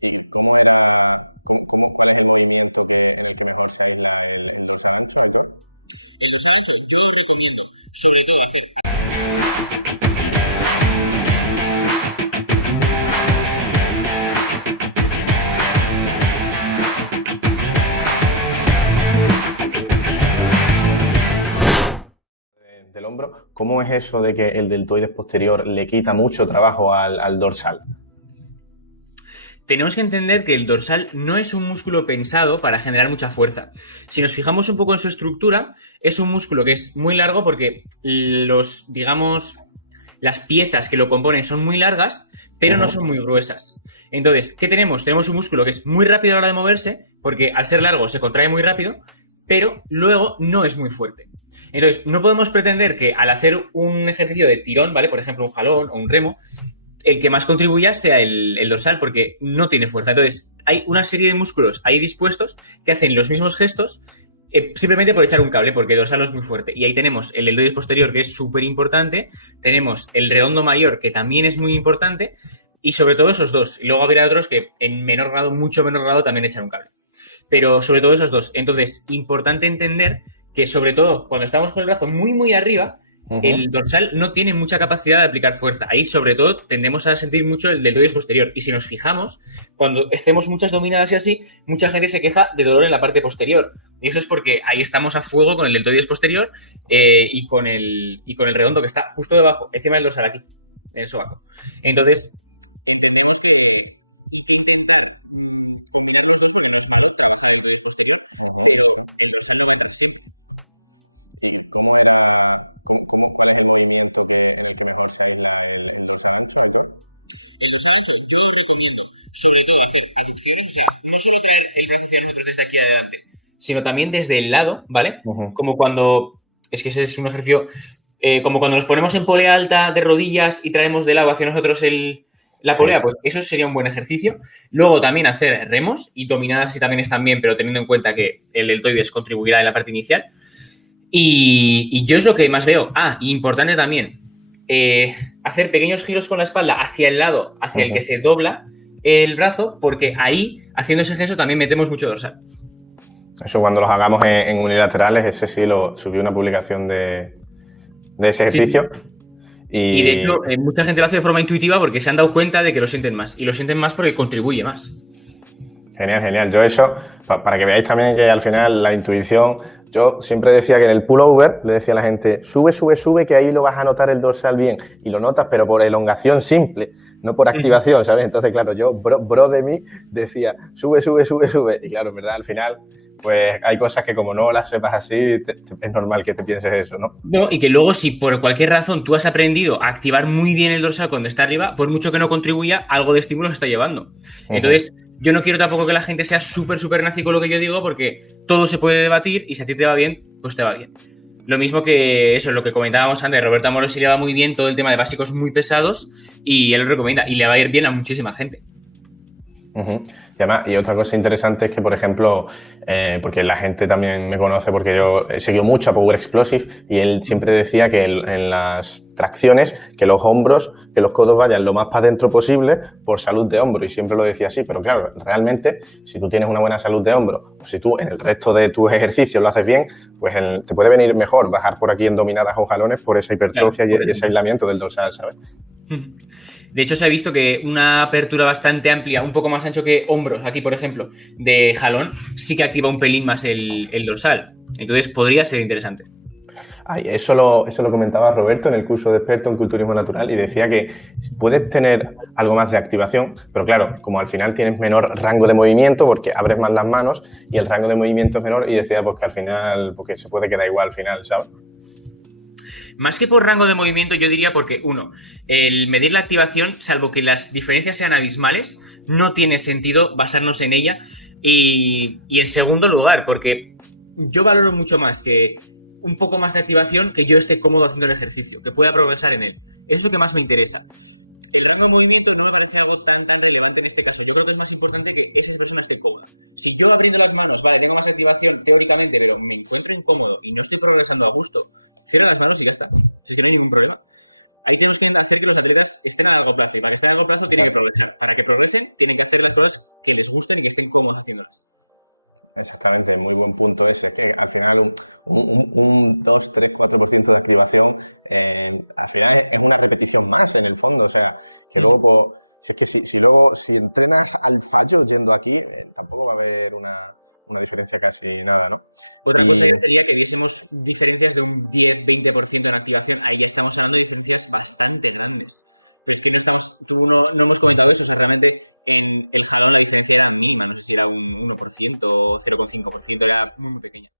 ¿Y cómo era, cuál es el movimiento en el que mejor se aísla el dorsal ancho, Aitor? El dorsal ancho, yo os recomiendo, sobre todo, hacer. Del hombro. ¿Cómo es eso de que el deltoides posterior le quita mucho trabajo al dorsal? Tenemos que entender que el dorsal no es un músculo pensado para generar mucha fuerza. Si nos fijamos un poco en su estructura, es un músculo que es muy largo porque las piezas que lo componen son muy largas, pero no son muy gruesas. Entonces, ¿qué tenemos? Tenemos un músculo que es muy rápido a la hora de moverse, porque al ser largo se contrae muy rápido, pero luego no es muy fuerte. Entonces, no podemos pretender que al hacer un ejercicio de tirón, ¿vale? Por ejemplo, un jalón o un remo, el que más contribuya sea el dorsal, porque no tiene fuerza. Entonces, hay una serie de músculos ahí dispuestos que hacen los mismos gestos simplemente por echar un cable, porque el dorsal no es muy fuerte. Y ahí tenemos el deltoides posterior, que es súper importante, tenemos el redondo mayor, que también es muy importante, y sobre todo esos dos. Y luego habrá otros que en menor grado, mucho menor grado, también echan un cable. Pero sobre todo esos dos. Entonces, importante entender que sobre todo cuando estamos con el brazo muy, muy arriba, el dorsal no tiene mucha capacidad de aplicar fuerza. Ahí, sobre todo, tendemos a sentir mucho el deltoides posterior. Y si nos fijamos, cuando hacemos muchas dominadas y así, mucha gente se queja de dolor en la parte posterior. Y eso es porque ahí estamos a fuego con el deltoides posterior y con el redondo que está justo debajo, encima del dorsal aquí, en el sobaco. Entonces, entendemos que hay que intentar combinar los dos porque no es malo trabajar el deltoides posterior, pero Eso. el dorsal no va a entrar siempre. ¿Y cómo era, cuál es el movimiento en el que mejor se aísla el dorsal ancho, Aitor? El dorsal ancho, yo recomiendo, sobre todo, hacer aducciones, o sea, no solo traer el brazo hacia nosotros desde aquí adelante, sino también desde el lado, ¿vale? Como cuando, es que ese es un ejercicio, como cuando nos ponemos en polea alta de rodillas y traemos de lado hacia nosotros la polea, pues eso sería un buen ejercicio. Luego también hacer remos y dominadas si también están bien, pero teniendo en cuenta que el deltoides contribuirá en la parte inicial. Y yo es lo que más veo. Importante también, hacer pequeños giros con la espalda hacia el lado, hacia el que se dobla el brazo, porque ahí, haciendo ese gesto, también metemos mucho dorsal. Eso cuando los hagamos en unilaterales, ese sí lo subí una publicación de ese ejercicio. Sí. Y de hecho, mucha gente lo hace de forma intuitiva porque se han dado cuenta de que lo sienten más. Y lo sienten más porque contribuye más. Genial, genial. Yo eso, para que veáis también que al final la intuición, yo siempre decía que en el pullover le decía a la gente, sube, sube, sube, que ahí lo vas a notar el dorsal bien. Y lo notas, pero por elongación simple, no por activación, ¿sabes? Entonces, claro, yo, bro de mí, decía, sube, sube, sube, sube. Y claro, en verdad, al final, pues hay cosas que como no las sepas así, es normal que te pienses eso, ¿no? No, y que luego, si por cualquier razón tú has aprendido a activar muy bien el dorsal cuando está arriba, por mucho que no contribuya, algo de estímulo se está llevando. Entonces, yo no quiero tampoco que la gente sea súper, súper nazi con lo que yo digo, porque todo se puede debatir y si a ti te va bien, pues te va bien. Lo mismo que eso, lo que comentábamos antes, Roberto Amorosi le va muy bien todo el tema de básicos muy pesados y él lo recomienda y le va a ir bien a muchísima gente. Y además, y otra cosa interesante es que, por ejemplo, porque la gente también me conoce porque yo he seguido mucho a Power Explosive y él siempre decía que en las tracciones, que los hombros, que los codos vayan lo más para adentro posible por salud de hombro y siempre lo decía así, pero claro, realmente si tú tienes una buena salud de hombro o si tú en el resto de tus ejercicios lo haces bien, pues te puede venir mejor bajar por aquí en dominadas o jalones por esa hipertrofia y ese aislamiento del dorsal, ¿sabes? De hecho, se ha visto que una apertura bastante amplia, un poco más ancho que hombros, aquí por ejemplo, de jalón, sí que activa un pelín más el dorsal. Entonces podría ser interesante. Eso lo comentaba Roberto en el curso de experto en culturismo natural y decía que puedes tener algo más de activación, pero claro, como al final tienes menor rango de movimiento porque abres más las manos y el rango de movimiento es menor y decía pues que al final, porque se puede quedar igual al final, ¿sabes? Más que por rango de movimiento, yo diría porque, uno, el medir la activación, salvo que las diferencias sean abismales, no tiene sentido basarnos en ella. Y en segundo lugar, porque yo valoro mucho más que un poco más de activación que yo esté cómodo haciendo el ejercicio, que pueda progresar en él. Eso es lo que más me interesa. El rango de movimiento no me parece algo tan relevante en este caso. Yo creo que es más importante que esa persona esté cómoda. Si yo abriendo las manos, vale, tengo más activación teóricamente, pero me encuentro incómodo y no estoy progresando a gusto, cierra las manos y ya está. Si es que no hay ningún problema. ahí tenemos que hacer que los atletas estén a largo plazo. Y para que estén a largo plazo tienen que progresar. Para que progresen, tienen que hacer las cosas que les gusten y que estén cómodos haciéndolas. Exactamente, muy buen punto ese. Es que al final un 2, 3, 4% de activación, al final es una repetición más en el fondo. O sea, que luego, si es que si entrenas al fallo yendo aquí, tampoco va a haber una diferencia casi nada, ¿no? Otra cosa ya sería que viésemos diferencias de un 10-20% en activación. Ahí ya estamos hablando de diferencias bastante grandes. Pero es que no hemos comentado eso. O sea, realmente en el jalón la diferencia era mínima. No sé si era un 1% o 0,5%. Era muy, muy pequeña.